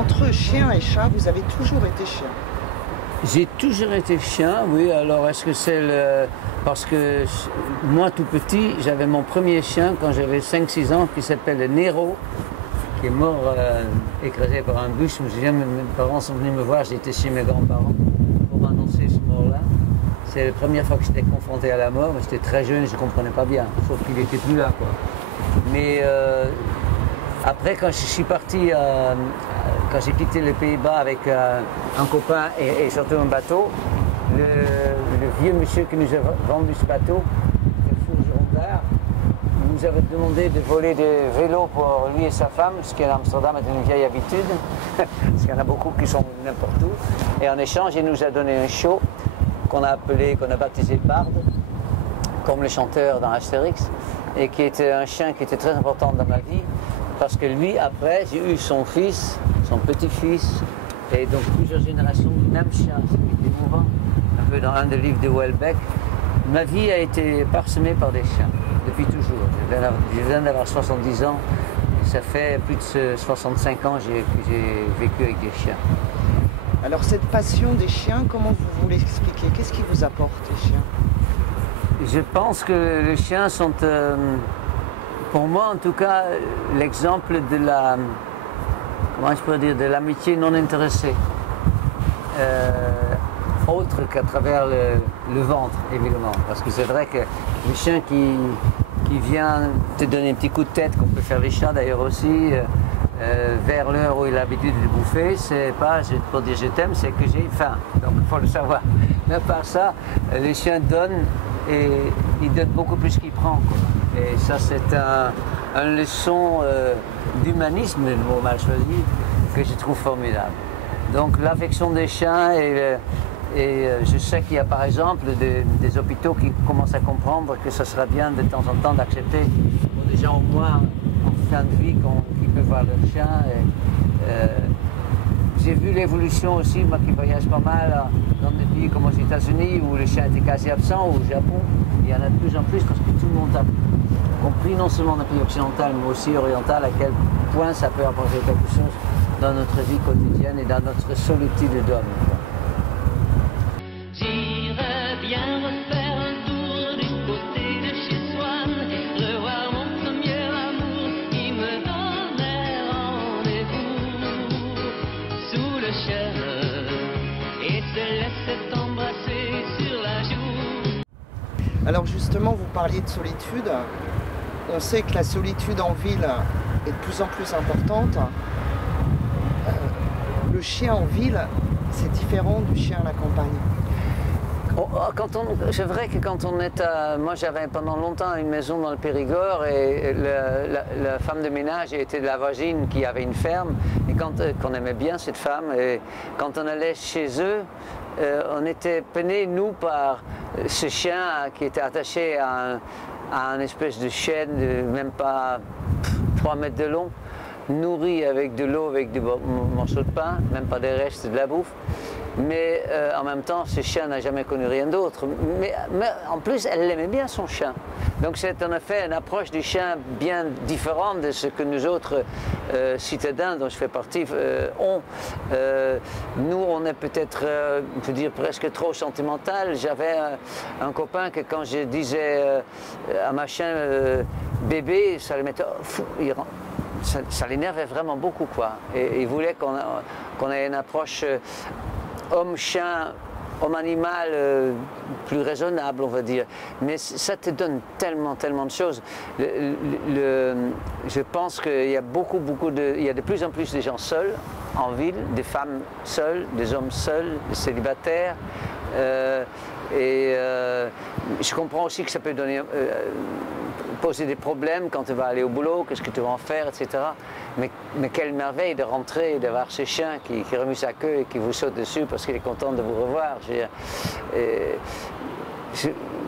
entre chien et chat, vous avez toujours été chien? J'ai toujours été chien, oui. Alors, est-ce que c'est le... Parce que moi, tout petit, j'avais mon premier chien quand j'avais 5-6 ans qui s'appelle Nero, qui est mort écrasé par un bus. Je me souviens, mes parents sont venus me voir, j'étais chez mes grands-parents pour m'annoncer ce mort-là. C'est la première fois que j'étais confronté à la mort, mais j'étais très jeune, je ne comprenais pas bien, sauf qu'il n'était plus là, quoi. Mais après, quand je suis parti, quand j'ai quitté les Pays-Bas avec un copain et surtout un bateau, le vieux monsieur qui nous a vendu ce bateau, Carrefour Girondard, nous avait demandé de voler des vélos pour lui et sa femme, ce qui à Amsterdam est une vieille habitude, parce qu'il y en a beaucoup qui sont n'importe où. Et en échange, il nous a donné un show qu'on a baptisé Bard, comme les chanteurs dans Astérix, et qui était un chien qui était très important dans ma vie, parce que lui, après, j'ai eu son fils, son petit-fils, et donc plusieurs générations du même chien, c'était émouvant, un peu dans un des livres de Houellebecq. Ma vie a été parsemée par des chiens, depuis toujours. Je viens d'avoir 70 ans, et ça fait plus de 65 ans que j'ai vécu avec des chiens. Alors cette passion des chiens, comment vous l'expliquez? Qu'est-ce qui vous apporte les chiens? Je pense que les chiens sont, pour moi en tout cas, l'exemple de la, comment je pourrais dire, de l'amitié non intéressée. Autre qu'à travers le ventre, évidemment. Parce que c'est vrai que le chien qui vient te donner un petit coup de tête, qu'on peut faire les chats d'ailleurs aussi, vers l'heure où il a l'habitude de bouffer, c'est pas pour dire je t'aime, c'est que j'ai faim. Donc il faut le savoir. Mais à part ça, les chiens donnent et ils donnent beaucoup plus qu'ils prennent, quoi. Et ça, c'est une leçon d'humanisme, le mot mal choisi, que je trouve formidable. Donc l'affection des chiens et je sais qu'il y a par exemple des hôpitaux qui commencent à comprendre que ce serait bien de temps en temps d'accepter pour des gens au moins en fin de vie qui peuvent voir leur chien. J'ai vu l'évolution aussi, moi qui voyage pas mal dans des pays comme aux États-Unis où le chien était quasi absent, ou au Japon. Il y en a de plus en plus parce que tout le monde a compris, non seulement dans le pays occidental mais aussi oriental, à quel point ça peut apporter quelque chose dans notre vie quotidienne et dans notre solitude d'homme. J'irais bien refaire un tour du côté de chez Swann, revoir mon premier amour qui me donnait rendez-vous sous le chêne et se laissait embrasser sur la joue. Alors justement, vous parliez de solitude. On sait que la solitude en ville est de plus en plus importante. Le chien en ville, c'est différent du chien à la campagne. C'est vrai que quand on est à... Moi j'avais pendant longtemps une maison dans le Périgord et la femme de ménage était de la voisine qui avait une ferme et qu'on aimait bien cette femme, et quand on allait chez eux, on était peinés nous par ce chien qui était attaché à une espèce de chaîne de même pas 3 mètres de long, nourri avec de l'eau, avec des morceaux de pain, même pas des restes de la bouffe. Mais en même temps, ce chien n'a jamais connu rien d'autre. Mais en plus, elle aimait bien son chien. Donc c'est en effet une approche du chien bien différente de ce que nous autres citadins, dont je fais partie, ont. Nous, on est peut-être, on peut dire, presque trop sentimental. J'avais un copain que quand je disais à ma chien bébé, ça le mettait fou. Ça l'énervait vraiment beaucoup, quoi. Et il voulait qu'on ait une approche homme-chien, homme-animal plus raisonnable, on va dire. Mais ça te donne tellement de choses. Je pense qu'il y a il y a de plus en plus de gens seuls en ville, des femmes seules, des hommes seuls, des célibataires. Je comprends aussi que ça peut poser des problèmes quand tu vas aller au boulot, qu'est-ce que tu vas en faire, etc. Mais quelle merveille de rentrer et de voir ce chien qui remue sa queue et qui vous saute dessus parce qu'il est content de vous revoir.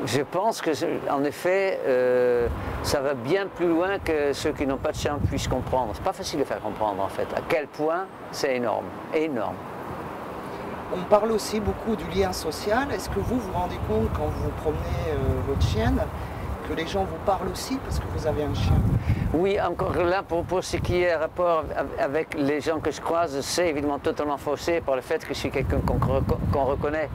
Je pense qu'en effet, ça va bien plus loin que ceux qui n'ont pas de chien puissent comprendre. C'est pas facile de faire comprendre en fait, à quel point c'est énorme, énorme. On parle aussi beaucoup du lien social. Est-ce que vous vous rendez compte quand vous promenez votre chienne que les gens vous parlent aussi parce que vous avez un chien? Oui, encore là, pour ce qui est rapport avec les gens que je croise, c'est évidemment totalement faussé par le fait que je suis quelqu'un qu'on reconnaît.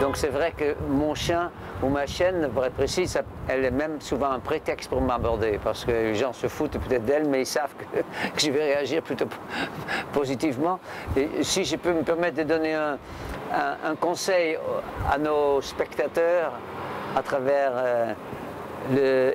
Donc c'est vrai que mon chien ou ma chienne, pour être précis, elle est même souvent un prétexte pour m'aborder, parce que les gens se foutent peut-être d'elle, mais ils savent que je vais réagir plutôt positivement. Et si je peux me permettre de donner un conseil à nos spectateurs à travers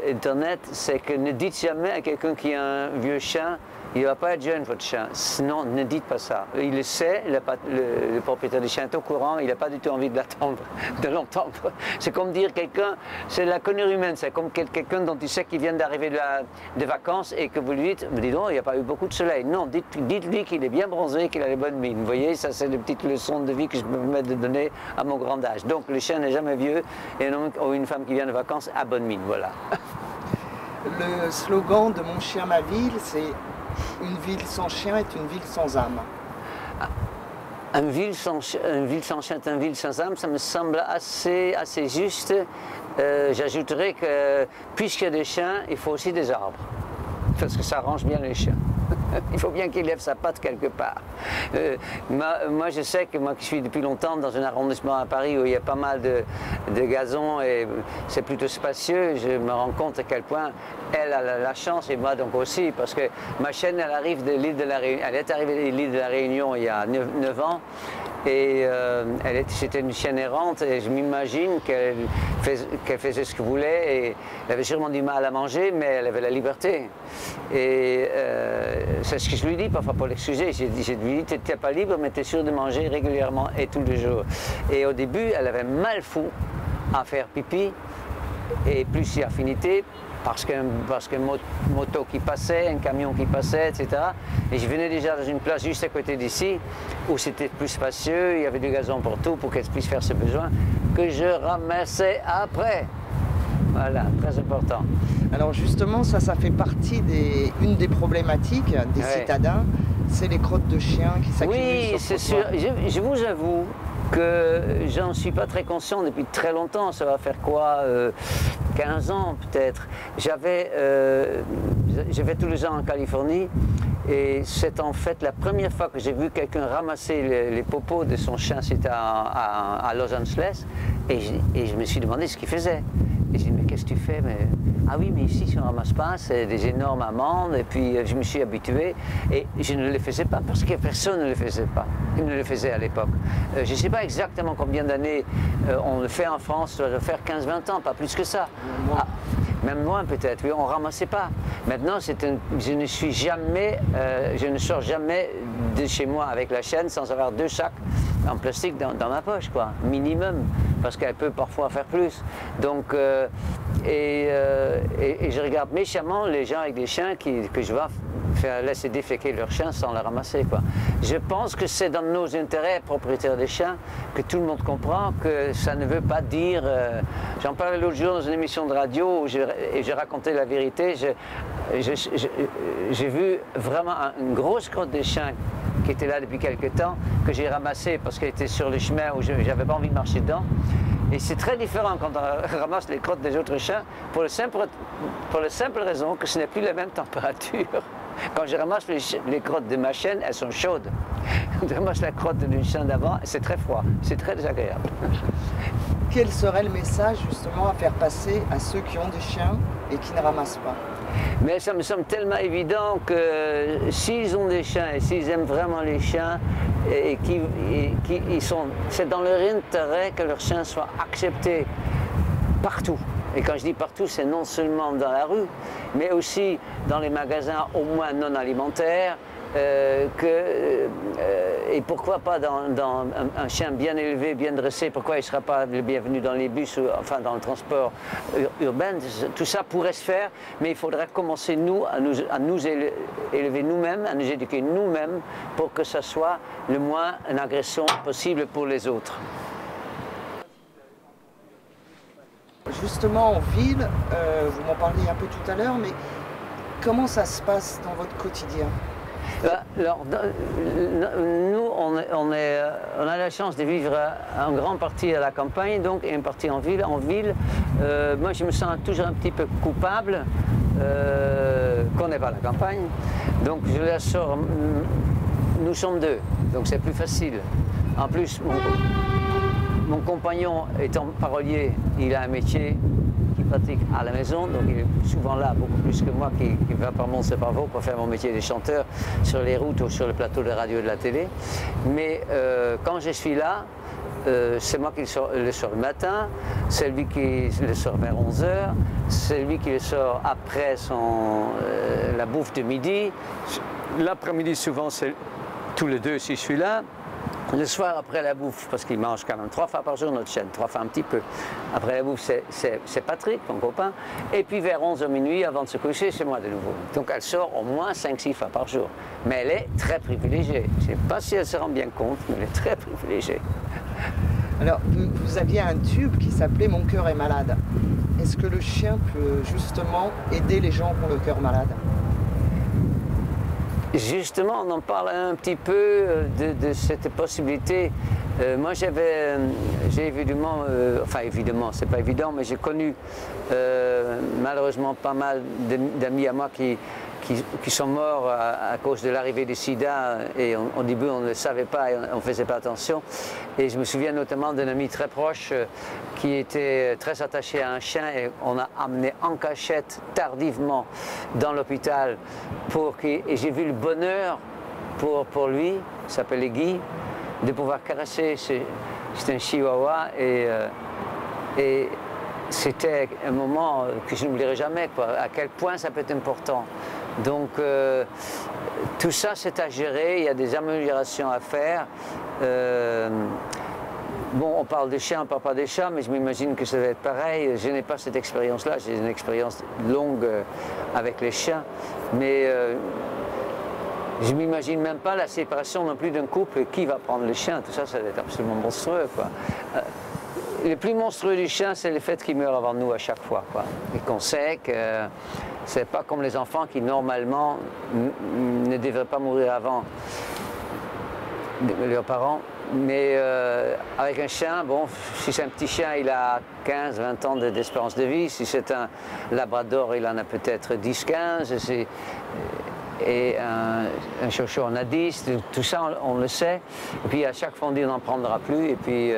Internet, c'est que ne dites jamais à quelqu'un qui a un vieux chien, il ne va pas être jeune votre chien, sinon ne dites pas ça. Il le sait, le propriétaire du chien est au courant, il n'a pas du tout envie de l'entendre. C'est comme dire quelqu'un, c'est la connerie humaine, c'est comme quelqu'un dont tu sais qu'il vient d'arriver de vacances et que vous lui dites, dis donc, il n'y a pas eu beaucoup de soleil. Non, dites-lui qu'il est bien bronzé, qu'il a les bonnes mines. Vous voyez, ça c'est des petites leçons de vie que je me permets de donner à mon grand âge. Donc le chien n'est jamais vieux et un homme ou une femme qui vient de vacances a bonne mine, voilà. Le slogan de Mon chien, ma ville, c'est une ville sans chien est une ville sans âme. Une ville sans chien est une ville sans âme, ça me semble assez juste. J'ajouterais que puisqu'il y a des chiens, il faut aussi des arbres, parce que ça arrange bien les chiens. Il faut bien qu'il lève sa patte quelque part. Moi, je sais que moi qui suis depuis longtemps dans un arrondissement à Paris où il y a pas mal de gazon et c'est plutôt spacieux, je me rends compte à quel point elle a la chance et moi donc aussi, parce que ma chienne, elle arrive de l'île de la Réunion, elle est arrivée de l'île de la Réunion il y a 9 ans. Et c'était une chienne errante et je m'imagine qu'elle faisait ce qu'elle voulait et elle avait sûrement du mal à manger, mais elle avait la liberté. Et c'est ce que je lui dis parfois pour l'excuser. Je lui dis, tu n'es pas libre, mais tu es sûr de manger régulièrement et tous les jours. Et au début, elle avait mal fou à faire pipi et plus si affinité. Parce qu'une moto qui passait, un camion qui passait, etc. Et je venais déjà dans une place juste à côté d'ici, où c'était plus spacieux, il y avait du gazon pour tout, pour qu'elle puisse faire ses besoins, que je ramassais après. Voilà, très important. Alors justement, ça fait partie une des problématiques des citadins, c'est les crottes de chiens qui s'accumulent. Oui, c'est sûr. Je vous avoue que j'en suis pas très conscient depuis très longtemps. Ça va faire quoi 15 ans peut-être. J'avais tous les ans en Californie et c'est en fait la première fois que j'ai vu quelqu'un ramasser les popos de son chien. C'était à Los Angeles et je me suis demandé ce qu'il faisait. Et j'ai dit, mais qu'est-ce que tu fais? Ah oui, mais ici, si on ne ramasse pas, c'est des énormes amendes. Et puis, je me suis habitué. Et je ne le faisais pas parce que personne ne le faisait pas. Il ne le faisait à l'époque. Je ne sais pas exactement combien d'années on le fait en France. Ça doit faire 15-20 ans, pas plus que ça. Ah, même moins peut-être. Oui, on ne ramassait pas. Maintenant, je ne sors jamais de chez moi avec la chaîne sans avoir 2 sacs en plastique dans ma poche, quoi, minimum, parce qu'elle peut parfois faire plus. Donc, je regarde méchamment les gens avec des chiens que je vois laisser déféquer leur chien sans le ramasser, quoi. Je pense que c'est dans nos intérêts, propriétaires des chiens, que tout le monde comprend que ça ne veut pas dire... J'en parlais l'autre jour dans une émission de radio où j'ai raconté la vérité. J'ai vu vraiment une grosse crotte de chiens qui était là depuis quelques temps, que j'ai ramassée parce qu'elle était sur le chemin où je n'avais pas envie de marcher dedans. Et c'est très différent quand on ramasse les crottes des autres chiens pour la simple raison que ce n'est plus la même température. Quand je ramasse les crottes de ma chienne, elles sont chaudes. Quand je ramasse la crotte d'une chienne d'avant, c'est très froid, c'est très désagréable. Quel serait le message justement à faire passer à ceux qui ont des chiens et qui ne ramassent pas? Mais ça me semble tellement évident que s'ils ont des chiens et s'ils aiment vraiment les chiens, c'est dans leur intérêt que leurs chiens soient acceptés partout. Et quand je dis partout, c'est non seulement dans la rue, mais aussi dans les magasins au moins non alimentaires, et pourquoi pas dans un chien bien élevé, bien dressé, pourquoi il ne sera pas le bienvenu dans les bus, ou, enfin dans le transport urbain. Tout ça pourrait se faire, mais il faudrait commencer à nous élever nous-mêmes, à nous éduquer nous-mêmes pour que ça soit le moins une agression possible pour les autres. Justement en ville, vous m'en parliez un peu tout à l'heure, mais comment ça se passe dans votre quotidien? Alors, nous, on a la chance de vivre en grande partie à la campagne, donc, et une partie en ville. En ville, moi je me sens toujours un petit peu coupable qu'on n'est pas à la campagne. Donc je la sors, nous sommes deux, donc c'est plus facile. En plus, mon compagnon étant parolier, il a un métier qu'il pratique à la maison, donc il est souvent là, beaucoup plus que moi qui va par Mont-Saint-Pavot pour faire mon métier de chanteur sur les routes ou sur le plateau de radio et de la télé. Mais quand je suis là, c'est moi qui le sors le matin, c'est lui qui le sort vers 11h, c'est lui qui le sort après la bouffe de midi. L'après-midi, souvent, c'est tous les deux si je suis là. Le soir, après la bouffe, parce qu'il mange quand même 3 fois par jour notre chaîne, 3 fois un petit peu. Après la bouffe, c'est Patrick, mon copain. Et puis vers 11h minuit, avant de se coucher, c'est moi de nouveau. Donc elle sort au moins 5-6 fois par jour. Mais elle est très privilégiée. Je ne sais pas si elle se rend bien compte, mais elle est très privilégiée. Alors, vous aviez un tube qui s'appelait « Mon cœur est malade ». Est-ce que le chien peut justement aider les gens qui ont le cœur malade? Justement, on en parle un petit peu de cette possibilité. Moi, j'ai évidemment, enfin évidemment, c'est pas évident, mais j'ai connu malheureusement pas mal d'amis à moi qui sont morts à cause de l'arrivée du sida, et au début on ne le savait pas et on ne faisait pas attention. Et je me souviens notamment d'un ami très proche qui était très attaché à un chien, et on a amené en cachette tardivement dans l'hôpital et j'ai vu le bonheur pour lui, il s'appelait Guy, de pouvoir caresser, c'était un chihuahua, et c'était un moment que je n'oublierai jamais, quoi, à quel point ça peut être important. Donc tout ça c'est à gérer, il y a des améliorations à faire. Bon, on parle des chiens, on ne parle pas des chats, mais je m'imagine que ça va être pareil. Je n'ai pas cette expérience-là, j'ai une expérience longue avec les chiens, mais je ne m'imagine même pas la séparation non plus d'un couple, qui va prendre le chien, tout ça, ça va être absolument monstrueux, quoi. Le plus monstrueux du chien, c'est le fait qu'il meurt avant nous à chaque fois, quoi. Et qu'on sait que c'est pas comme les enfants qui, normalement, ne devraient pas mourir avant leurs parents. Mais avec un chien, bon, si c'est un petit chien, il a 15-20 ans d'espérance de vie. Si c'est un labrador, il en a peut-être 10-15. Et un chocho en a 10. Tout ça, on le sait. Et puis à chaque fois, on dit on n'en prendra plus. Et puis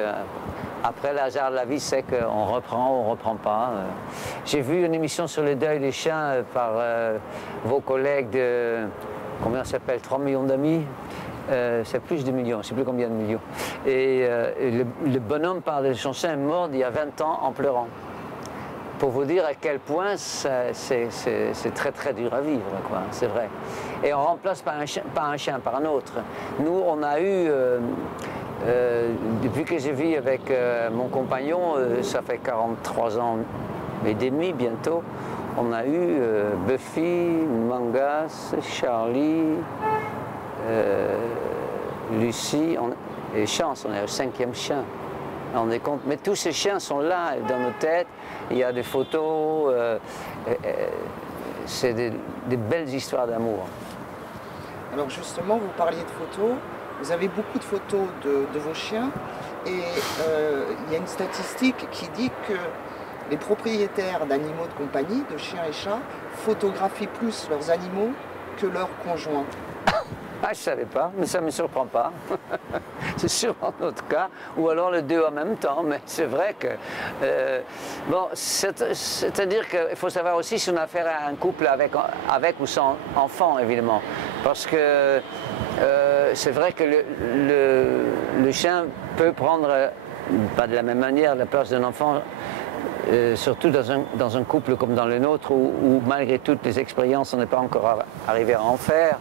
après, le hasard de la vie, c'est qu'on reprend ou on ne reprend pas. J'ai vu une émission sur le deuil des chiens par vos collègues de, combien ça s'appelle, 3 millions d'amis. C'est plus de millions, je ne sais plus combien de millions. Et le bonhomme parle de son chien mort il y a 20 ans en pleurant. Pour vous dire à quel point c'est très très dur à vivre, quoi, c'est vrai. Et on remplace pas un chien par un autre. Nous, on a eu, depuis que je vis avec mon compagnon, ça fait 43 ans et demi bientôt, on a eu Buffy, Mangas, Charlie, Lucie et Chance, on est le 5e chien. On est compte, mais tous ces chiens sont là dans nos têtes, il y a des photos, c'est des belles histoires d'amour. Alors justement, vous parliez de photos, vous avez beaucoup de photos de vos chiens, et il y a une statistique qui dit que les propriétaires d'animaux de compagnie, de chiens et chats, photographient plus leurs animaux que leurs conjoints. Ah, je ne savais pas, mais ça ne me surprend pas. C'est sûrement notre cas, ou alors les deux en même temps, mais c'est vrai que... bon, c'est-à-dire qu'il faut savoir aussi si on a affaire à un couple avec ou sans enfant, évidemment. Parce que c'est vrai que le chien peut prendre, pas de la même manière, la place d'un enfant, surtout dans un couple comme dans le nôtre, où malgré toutes les expériences, on n'est pas encore arrivé à en faire.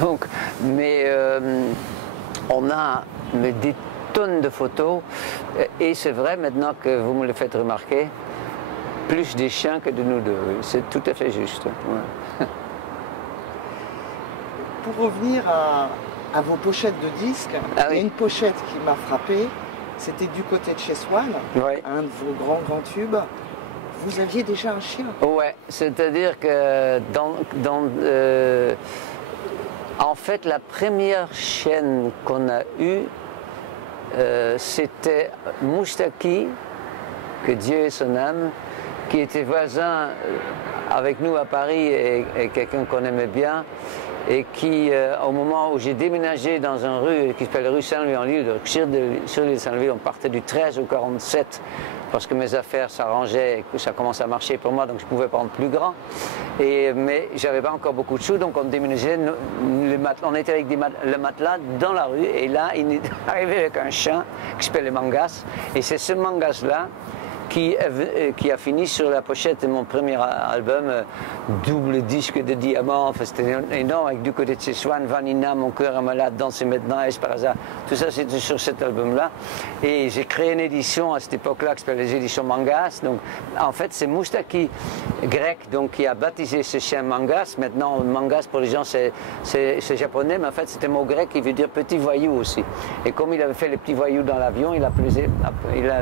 Donc, mais on a des tonnes de photos, et c'est vrai maintenant que vous me le faites remarquer, plus des chiens que de nous deux, c'est tout à fait juste. Ouais. Pour revenir à vos pochettes de disques, ah, il y a oui. une pochette qui m'a frappé, c'était du côté de chez Swan, Ouais. un de vos grands tubes. Vous aviez déjà un chien? Ouais, c'est-à-dire que en fait, la première chienne qu'on a eue, c'était Moustaki, que Dieu ait son âme, qui était voisin avec nous à Paris et quelqu'un qu'on aimait bien, et qui, au moment où j'ai déménagé dans une rue qui s'appelle rue Saint-Louis-en-L'Île, sur l'île Saint-Louis, on partait du 13 au 47, parce que mes affaires s'arrangeaient et que ça commençait à marcher pour moi, donc je pouvais prendre plus grand. Mais j'avais pas encore beaucoup de sous, donc on déménageait, on était avec le matelas dans la rue, et là, il est arrivé avec un chien qui s'appelle le Mangas, et c'est ce Mangas-là qui a fini sur la pochette de mon premier album, double disque de diamant, enfin, c'était énorme, avec du côté de chez Swan, Vanina, Mon cœur est malade, Danser maintenant, Est par hasard, tout ça c'était sur cet album-là. Et j'ai créé une édition à cette époque-là qui s'appelle les éditions Mangas. Donc en fait c'est Moustaki, grec, donc, qui a baptisé ce chien Mangas. Maintenant Mangas pour les gens c'est japonais, mais en fait c'était un mot grec qui veut dire petit voyou aussi. Et comme il avait fait les petits voyous dans l'avion, il a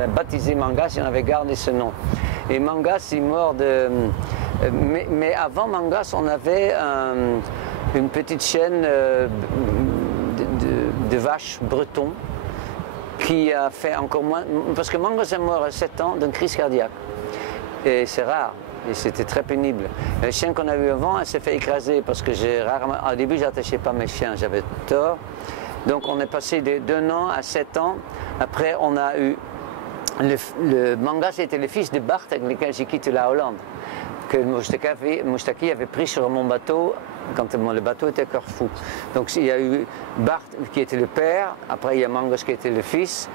baptisé Mangas, il en avait gardé ce nom. Et Mangas est mort de... Mais avant Mangas, on avait une petite chaîne de vaches bretons qui a fait encore moins... Parce que Mangas est mort à 7 ans d'une crise cardiaque. Et c'est rare. Et c'était très pénible. Le chien qu'on a eu avant, elle s'est fait écraser parce que j'ai rarement... Au début, j'attachais pas mes chiens, j'avais tort. Donc on est passé d'1 an à 7 ans. Après, on a eu... Le Mangas était le fils de Bart avec lequel j'ai quitté la Hollande, que Moustaki avait pris sur mon bateau quand le bateau était à Corfou. Donc il y a eu Bart qui était le père, après il y a Mangas qui était le fils.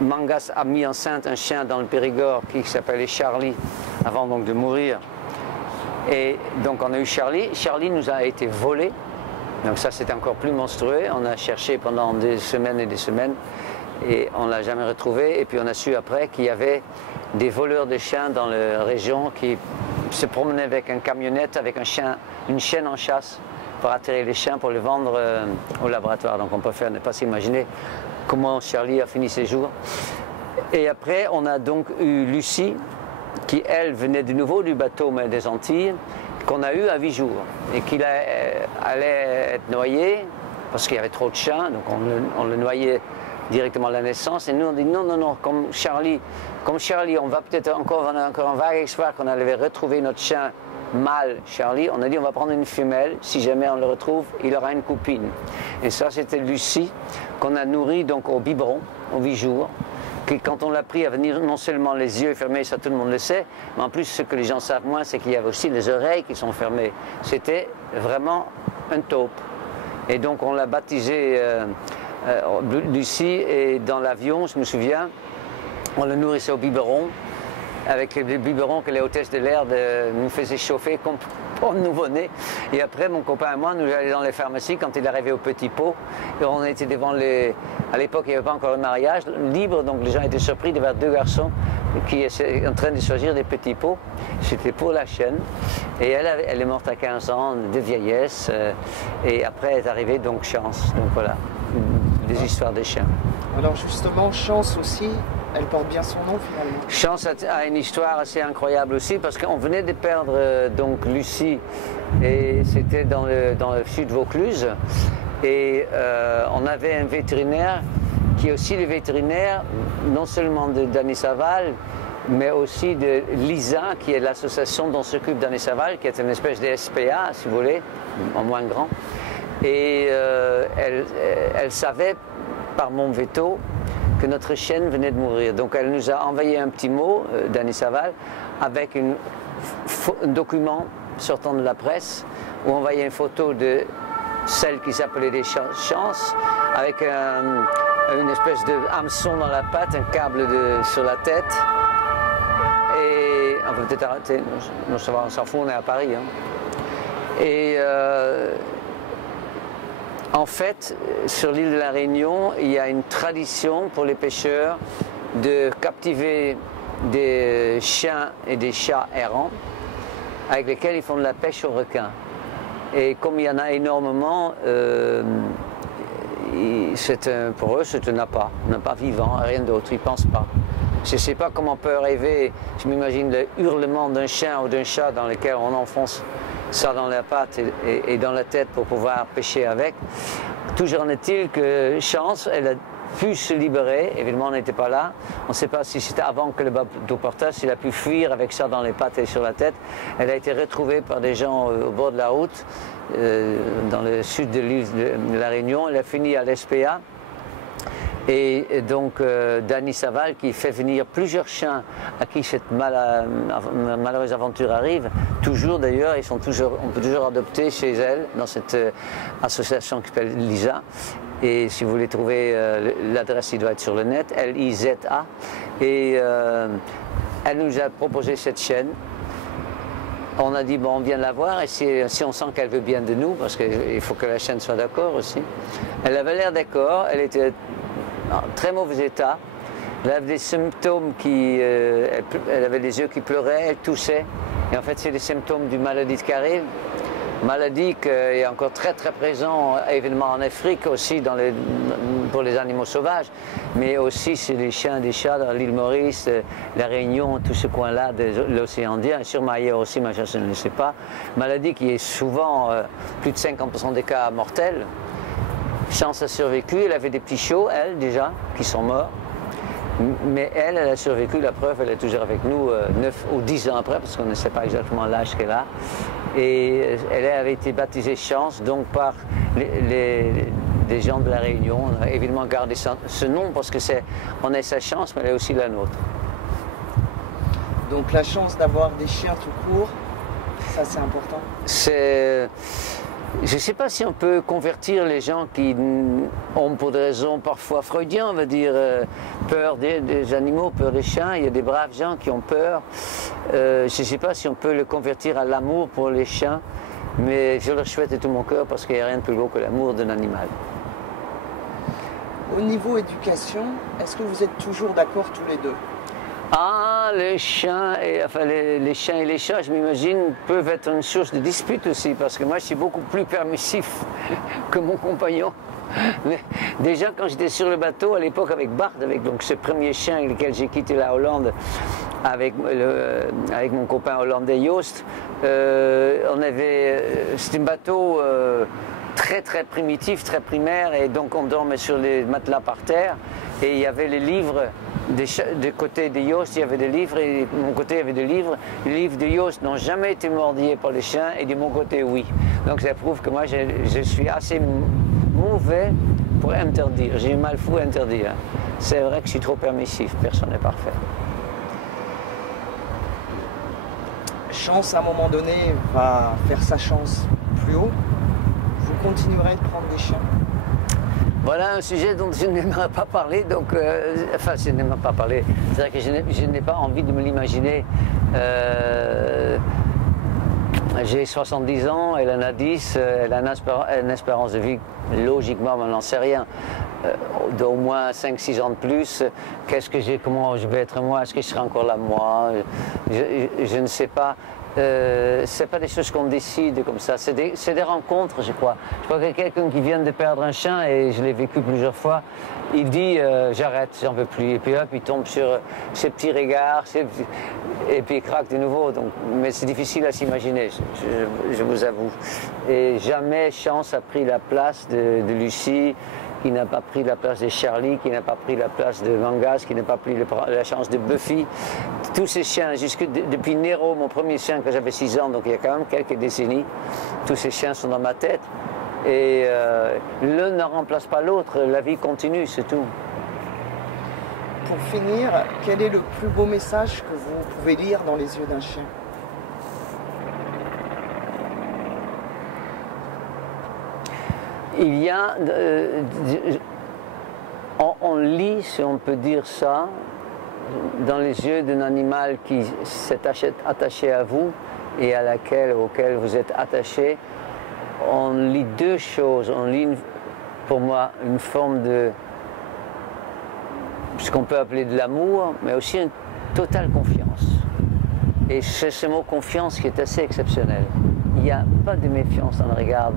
Mangas a mis enceinte un chien dans le Périgord qui s'appelait Charlie avant donc de mourir. Et donc on a eu Charlie. Charlie nous a été volé, donc ça c'était encore plus monstrueux. On a cherché pendant des semaines et des semaines. Et on ne l'a jamais retrouvé. Et puis on a su après qu'il y avait des voleurs de chiens dans la région qui se promenaient avec une camionnette, avec une chaîne en chasse pour attirer les chiens pour les vendre au laboratoire. Donc on peut ne pas s'imaginer comment Charlie a fini ses jours. Et après on a donc eu Lucie, qui elle venait de nouveau du bateau mais des Antilles, qu'on a eu à 8 jours. Et qu'il allait être noyé parce qu'il y avait trop de chiens, donc on le noyait directement à la naissance, et nous on dit non, comme Charlie, on va peut-être encore un vague espoir qu'on allait retrouver notre chien mâle Charlie, on a dit on va prendre une femelle, si jamais on le retrouve, il aura une copine. Et ça c'était Lucie, qu'on a nourrie donc au biberon, aux 8 jours, qui quand on l'a pris à venir non seulement les yeux fermés, ça tout le monde le sait, mais en plus ce que les gens savent moins, c'est qu'il y avait aussi les oreilles qui sont fermées. C'était vraiment un taupe. Et donc on l'a baptisé Lucie, et dans l'avion, je me souviens, on le nourrissait au biberon, avec les biberons que les hôtesses de l'air nous faisaient chauffer comme pour nouveau-né. Et après, mon copain et moi, nous allions dans les pharmacies quand il arrivait au petit pot. Et on était devant les... À l'époque, il n'y avait pas encore le mariage libre, donc les gens étaient surpris de voir 2 garçons qui étaient en train de choisir des petits pots. C'était pour la chienne. Et elle est morte à 15 ans de vieillesse. Et après est arrivée donc Chance. Donc voilà, des histoires des chiens. Alors justement, Chance aussi, elle porte bien son nom finalement. Chance a une histoire assez incroyable aussi parce qu'on venait de perdre donc Lucie, et c'était dans le sud de Vaucluse, et on avait un vétérinaire qui est aussi le vétérinaire non seulement d'Annie Saval, mais aussi de l'ISA, qui est l'association dont s'occupe d'Annie Saval, qui est une espèce de SPA si vous voulez, en moins grand. Et elle savait par mon veto que notre chienne venait de mourir. Donc elle nous a envoyé un petit mot d'Annie Saval avec un document sortant de la presse où on voyait une photo de celle qui s'appelait des Chances avec une espèce de hameçon dans la patte, un câble sur la tête. Et on peut peut-être arrêter, on s'en fout, on est à Paris. Hein. Et en fait, sur l'île de la Réunion, il y a une tradition pour les pêcheurs de captiver des chiens et des chats errants avec lesquels ils font de la pêche au requin. Et comme il y en a énormément, pour eux c'est un appât vivant, rien d'autre, ils ne pensent pas. Je ne sais pas comment on peut rêver, je m'imagine le hurlement d'un chien ou d'un chat dans lequel on enfonce ça dans la patte et dans la tête pour pouvoir pêcher avec. Toujours en est-il que Chance, elle a pu se libérer. Évidemment, on n'était pas là. On ne sait pas si c'était avant que le bateau partage, s'il a pu fuir avec ça dans les pattes et sur la tête. Elle a été retrouvée par des gens au bord de la route, dans le sud de l'île de la Réunion. Elle a fini à l'SPA. Et donc Danny Saval qui fait venir plusieurs chiens à qui cette malheureuse aventure arrive, toujours d'ailleurs, on peut toujours adopter chez elle dans cette association qui s'appelle Lisa. Et si vous voulez trouver l'adresse, il doit être sur le net, L-I-Z-A. Et elle nous a proposé cette chienne. On a dit, bon, on vient la voir et si on sent qu'elle veut bien de nous, parce qu'il faut que la chienne soit d'accord aussi. Elle avait l'air d'accord, elle était en très mauvais état. Elle avait des symptômes elle avait les yeux qui pleuraient, elle toussait. Et en fait, c'est des symptômes d'une maladie de Carré. Maladie qui est encore très très présent, évidemment en Afrique aussi pour les animaux sauvages, mais aussi chez les chiens et les chats dans l'île Maurice, la Réunion, tout ce coin-là de l'océan Indien, sûrement ailleurs aussi, mais je ne sais pas. Maladie qui est souvent plus de 50% des cas mortels. Chance a survécu, elle avait des petits chiots, elle déjà, qui sont morts. Mais elle a survécu, la preuve, elle est toujours avec nous 9 ou 10 ans après, parce qu'on ne sait pas exactement l'âge qu'elle a. Et elle avait été baptisée Chance, donc par des gens de la Réunion. On a évidemment gardé ce nom parce que on a sa chance, mais elle est aussi la nôtre. Donc la chance d'avoir des chiens tout court, ça c'est important. Je ne sais pas si on peut convertir les gens qui ont, pour des raisons parfois freudiennes, on va dire, peur des animaux, peur des chiens. Il y a des braves gens qui ont peur. Je ne sais pas si on peut le convertir à l'amour pour les chiens, mais je leur souhaite de tout mon cœur parce qu'il n'y a rien de plus beau que l'amour d'un animal. Au niveau éducation, est-ce que vous êtes toujours d'accord tous les deux? Ah, les chiens les chiens et les chats, je m'imagine, peuvent être une source de dispute aussi, parce que moi, je suis beaucoup plus permissif que mon compagnon. Mais déjà, quand j'étais sur le bateau, à l'époque avec Bart, avec donc, ce premier chien avec lequel j'ai quitté la Hollande, avec mon copain hollandais Joost, c'était un bateau très très primitif, très primaire, et donc on dormait sur les matelas par terre, et il y avait les livres, du côté de Joost, il y avait des livres, et de mon côté il y avait des livres. Les livres de Joost n'ont jamais été mordillés par les chiens, et de mon côté oui. Donc ça prouve que moi je suis assez mauvais pour interdire, j'ai mal fou à interdire. C'est vrai que je suis trop permissif, personne n'est parfait. Chance, à un moment donné, va faire sa chance plus haut. Vous continuerez de prendre des chiens? Voilà un sujet dont je n'aimerais pas parler, donc, enfin je n'aimerais pas parler, c'est-à-dire que je n'ai pas envie de me l'imaginer. J'ai 70 ans, elle en a 10, elle a une espérance de vie, logiquement, on n'en sait rien, d'au moins 5-6 ans de plus. Comment je vais être moi? Est-ce que je serai encore là moi? Je ne sais pas. C'est pas des choses qu'on décide comme ça, c'est des rencontres, je crois. Je crois que quelqu'un qui vient de perdre un chien, et je l'ai vécu plusieurs fois, il dit j'arrête, j'en veux plus, et puis hop, il tombe sur ces petits regards, et puis il craque de nouveau. Donc, mais c'est difficile à s'imaginer, je vous avoue. Et jamais Chance a pris la place de Lucie, qui n'a pas pris la place de Charlie, qui n'a pas pris la place de Mangas, qui n'a pas pris la chance de Buffy. Tous ces chiens, depuis Nero, mon premier chien quand j'avais 6 ans, donc il y a quand même quelques décennies, tous ces chiens sont dans ma tête. Et l'un ne remplace pas l'autre, la vie continue, c'est tout. Pour finir, quel est le plus beau message que vous pouvez lire dans les yeux d'un chien? Il y a, on lit, si on peut dire ça, dans les yeux d'un animal qui s'est attaché à vous et auquel vous êtes attaché, on lit deux choses. On lit, pour moi, une forme de ce qu'on peut appeler de l'amour, mais aussi une totale confiance. Et c'est ce mot confiance qui est assez exceptionnel. Il n'y a pas de méfiance dans le regard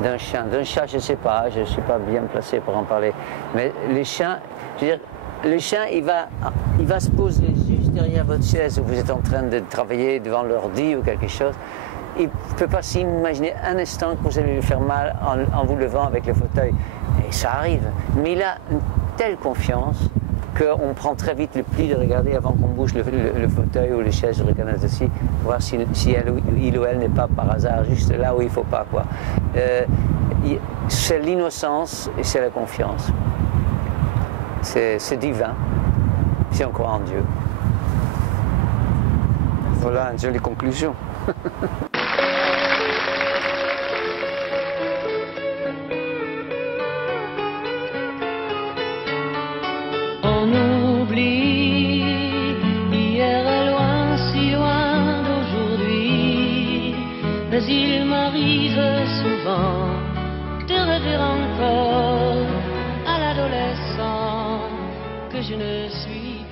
d'un chien. D'un chat, je ne sais pas, je ne suis pas bien placé pour en parler. Mais les chiens, je veux dire, le chien, il va se poser juste derrière votre chaise où vous êtes en train de travailler devant l'ordi ou quelque chose. Il ne peut pas s'imaginer un instant que vous allez lui faire mal en vous levant avec le fauteuil. Et ça arrive. Mais il a telle confiance qu'on prend très vite le pli de regarder avant qu'on bouge le fauteuil ou les chaises de reconnaissance, voir si il ou elle n'est pas par hasard juste là où il ne faut pas, quoi. C'est l'innocence et c'est la confiance. C'est divin, si on croit en Dieu. Voilà une jolie conclusion. On oublie, hier est loin, si loin d'aujourd'hui, mais il m'arrive souvent de rêver encore à l'adolescent que je ne suis